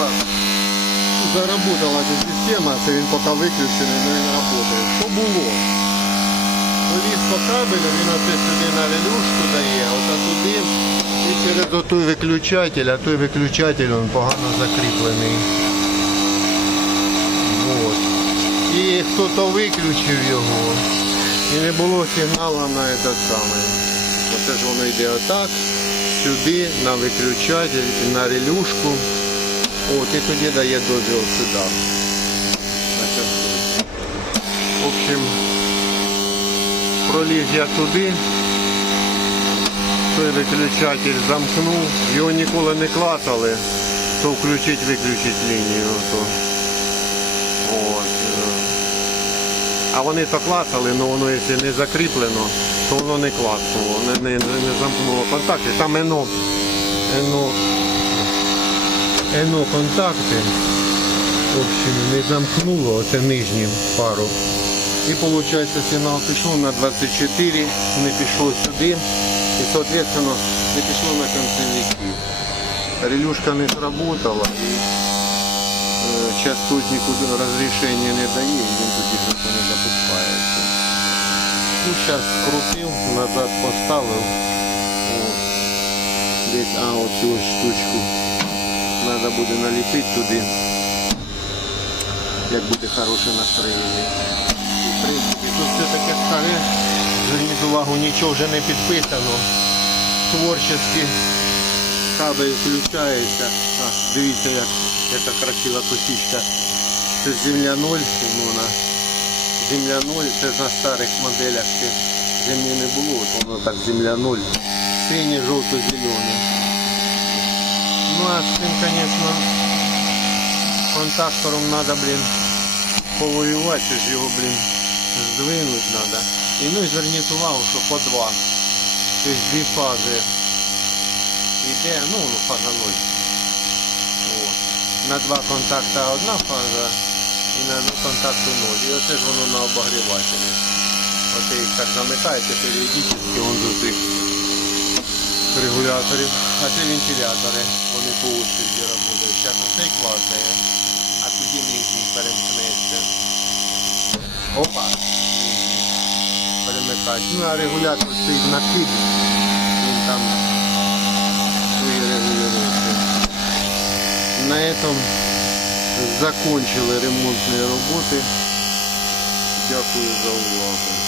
так. Заработала ця система, це він поки виключений, але він працює. Що було? Поліз по кабелю, він оце сюди на релюшку дає, ота туди. І через отой виключатель, а той виключатель він погано закріплений. Вот. І хто-то виключив його. І не було сигналу на этот самий. Оце ж воно йде отак, сюди, на виключатель, на релюшку. От, і тоді дає дозвіл сюди. В общем, проліз я туди, той виключатель замкнув, його ніколи не клацали, то включить, виключить лінію. То. От. е. А вони то клацали, але воно якщо не закріплено, то воно не клацнуло, не, не, не замкнуло контакти. Там ено, ено, ено контакти. В общем, не замкнуло, оце нижню пару. І виходить, сигнал пішов на 24, не пішло сюди. І, соответственно, не пішло на концевики. Релюшка не сработала і е, частотнику розрішення не дає, і він тоді просто не запускається. Ну, зараз крутив, назад поставив. О, десь, а, оцю ось штучку. Треба буде наліпити туди, як буде хороше настроєння. В принципі, тут все таке старе. Зверніть увагу, нічого вже не підписано. Творчески кабель включається. А, дивіться, як, яка красива косичка. Це земля 0, вона. Земля 0, це на старих моделях ще не було, от воно так земля 0. Синє, жовто-зелене. А звісно, контактором треба, блін, повоювати, ж його, блін, здвинуть треба. І ну і зверніть увагу, що по два. Тобто дві фази йде, ну, ну фаза 0. От. На два контакта одна фаза і на одну контакту 0. І оце ж воно на обогрівателі. Оце їх так замикається періодично, вон до цих регуляторів. А це вентилятори, вони по очереді працюють. Зараз оцей клацає, а тоді нижній перемкнеться. Опа! Перемикач. Ну а регулятор стоїть на під. Він там свої регулюється. На этом закончили ремонтні роботи. Дякую за увагу.